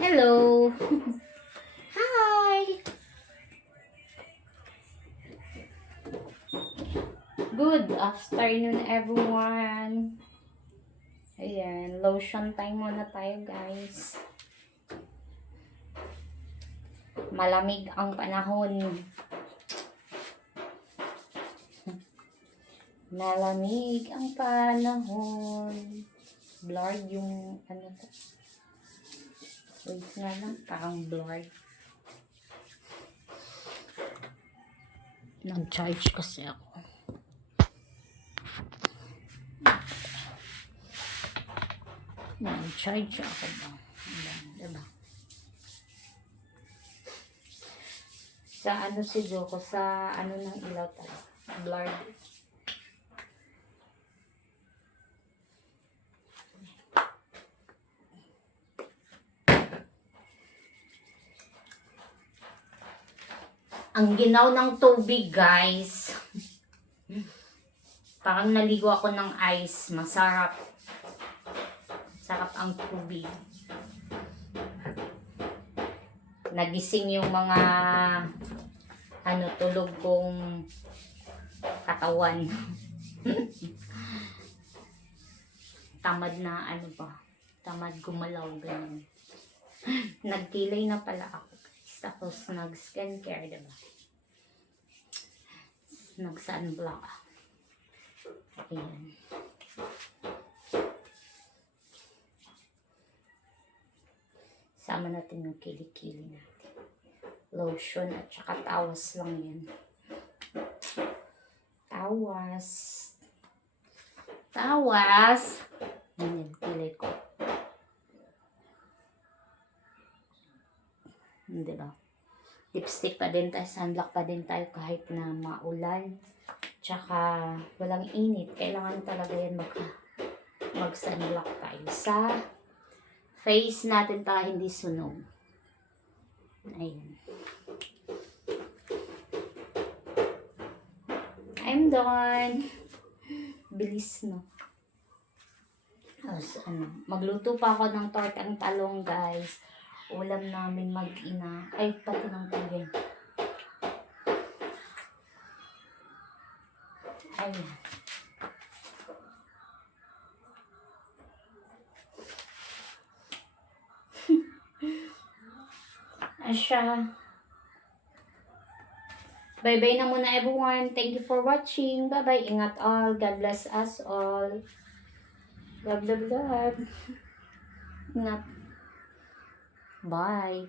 Hello! Hi! Good afternoon, everyone! Ayan, lotion time muna tayo, guys. Malamig ang panahon. Malamig ang panahon. Blurred yung ano to. Wait nga lang, parang blurred. Nag-charge kasi ako. Nag-charge ako ba? Diba? Sa ano siguro, sa ano ng ilaw tayo. Blurred. Ang ginaw ng tubig, guys. Parang naligo ako ng ice. Masarap. Sarap ang tubig. Nagising yung mga tulog kong katawan. Tamad na tamad gumalaw, ganun. Nagkilay na pala ako. Tapos nag-skincare, diba? Nag-sunblock. Ayan. Sama natin yung kilikili natin. Lotion at saka tawas lang yan. Tawas. Tawas. Yan yung kilay ko. Diba? Lipstick pa din tayo, sunblock pa din tayo kahit na maulan. Tsaka walang init. Kailangan talaga yan mag-sunblock tayo sa face natin para hindi sunog. Ayan. I'm done. Bilis, no? Magluto pa ako ng tortang talong, guys. Ulam namin mag-ina. Ay, pati ng tubig. Ayan. Asya. Bye-bye na muna, everyone. Thank you for watching. Bye-bye. Ingat all. God bless us all. God. Ingat. Bye.